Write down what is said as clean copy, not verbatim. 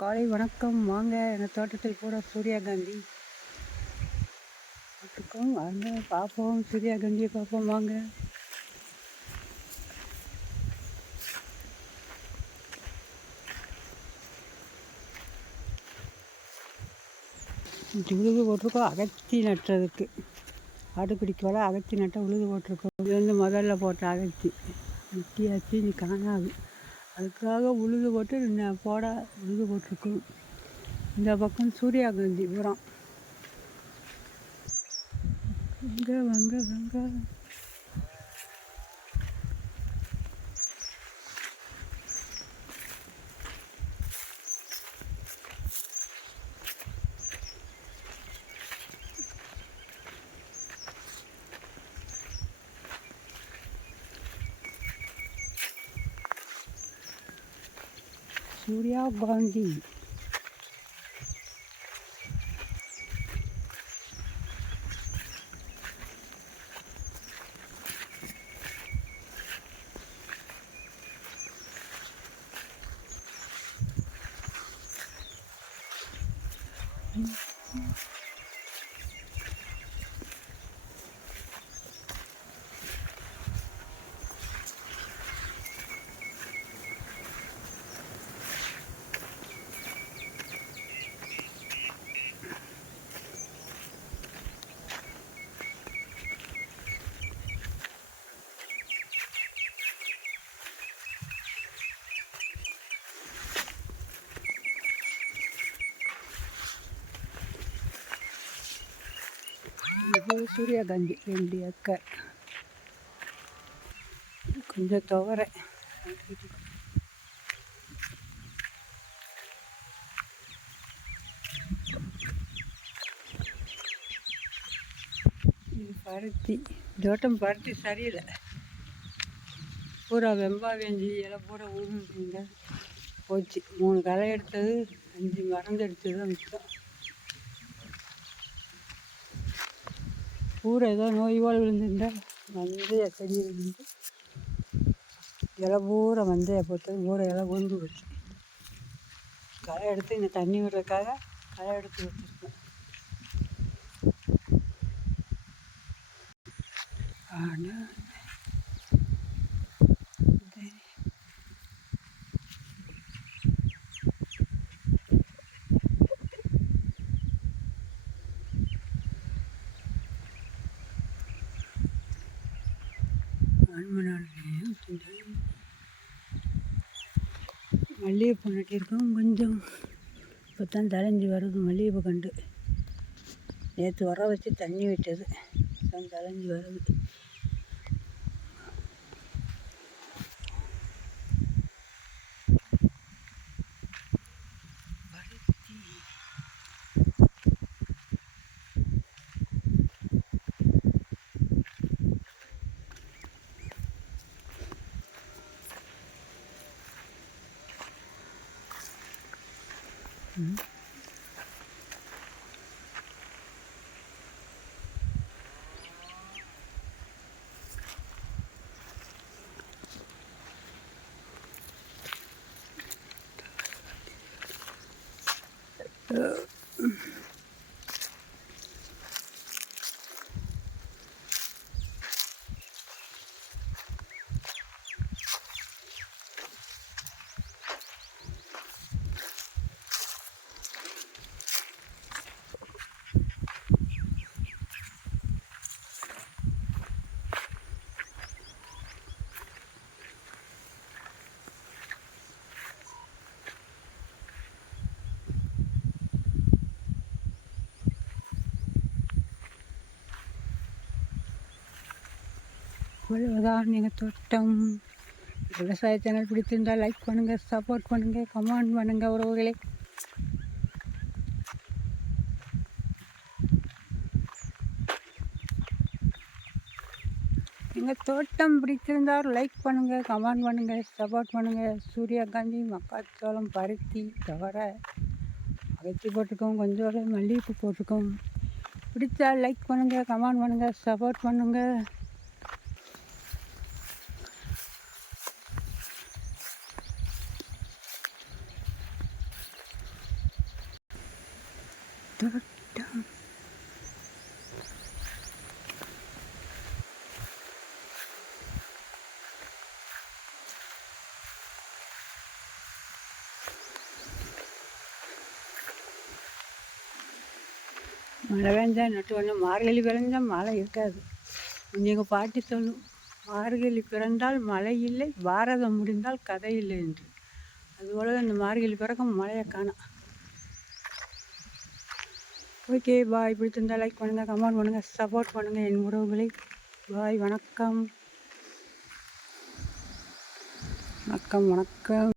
காலை வணக்கம். வாங்க எங்கள் தோட்டத்தில் கூட சூரியகாந்தி போட்டிருக்கோம். வாங்க பார்ப்போம், சூரியகாந்தியை பார்ப்போம் வாங்க. உழுது போட்டிருக்கோம் அகத்தி நட்டுறதுக்கு. ஆட்டுக்குடிக்கோல அகத்தி நட்டால் உழுது போட்டிருக்கோம். இது வந்து முதல்ல போட்ட அகத்தி நட்டியாச்சு, நீ காணாது. அதுக்காக உழுது போட்டு உழுது போட்டிருக்கோம். இந்த பக்கம் சூரியகாந்தி உரம். வாங்க வாங்க வாங்க. சூரியகாந்தி இது சூரியகாந்தி 2 ஏக்கர். கொஞ்சம் துவரை இது பருத்தி. தோட்டம் பருத்தி சரியில்லை, பூரா வெம்பாவேஞ்சி இலை பூரா ஊருங்க போச்சு. 3 களை எடுத்தது, 5 மறந்து எடுத்தது தான் மிச்சம். பூரா ஏதோ நோய் போல் விழுந்துருந்தா மந்தைய செடி விழுந்து இலை பூரா மந்தைய போட்டது, பூரா இலை விழுந்து போச்சு. களை எடுத்து இந்த தண்ணி விடுறதுக்காக களை எடுத்து வச்சுருக்கேன். ஆனால் மல்லிகைப்பூ நட்டியிருக்கோம். கொஞ்சம் இப்போ தான் தலைஞ்சி வருது மல்லிகைப்பூ கண்டு. நேற்று வர வச்சு தண்ணி விட்டது, தான் தலைஞ்சி வருது. இவ்வளவுதான் எங்கள் தோட்டம். விவசாய சேனல் பிடிச்சிருந்தால் லைக் பண்ணுங்கள், சப்போர்ட் பண்ணுங்கள், கமெண்ட் பண்ணுங்கள் உறவுகளே. எங்கள் தோட்டம் பிடிச்சிருந்தால் லைக் பண்ணுங்கள், கமெண்ட் பண்ணுங்கள், சப்போர்ட் பண்ணுங்கள். சூரியகாந்தி, மக்காச்சோளம், பருத்தி, துவரை, அகத்தி போட்டிருக்கோம். கொஞ்சம் மல்லிகைப்பூ போட்டிருக்கோம். பிடிச்சா லைக் பண்ணுங்கள், கமெண்ட் பண்ணுங்கள், சப்போர்ட் பண்ணுங்கள். தோட்டம். மழை பெஞ்சா நட்டு ஒன்று மார்கழி பிறந்தா மழை இருக்காது. எங்கள் பாட்டி சொல்லும், மார்கழி பிறந்தால் மழை இல்லை, பாரதம் முடிந்தால் கதை இல்லை என்று. அதுபோல இந்த மார்கழி பிறக்கும் மழையை காணோம். Okay bye. பிடிச்சிருந்தால் லைக் பண்ணுங்கள், கமெண்ட் பண்ணுங்கள், சப்போர்ட் பண்ணுங்கள் என் உறவுகளை. பாய். வணக்கம் வணக்கம் வணக்கம்.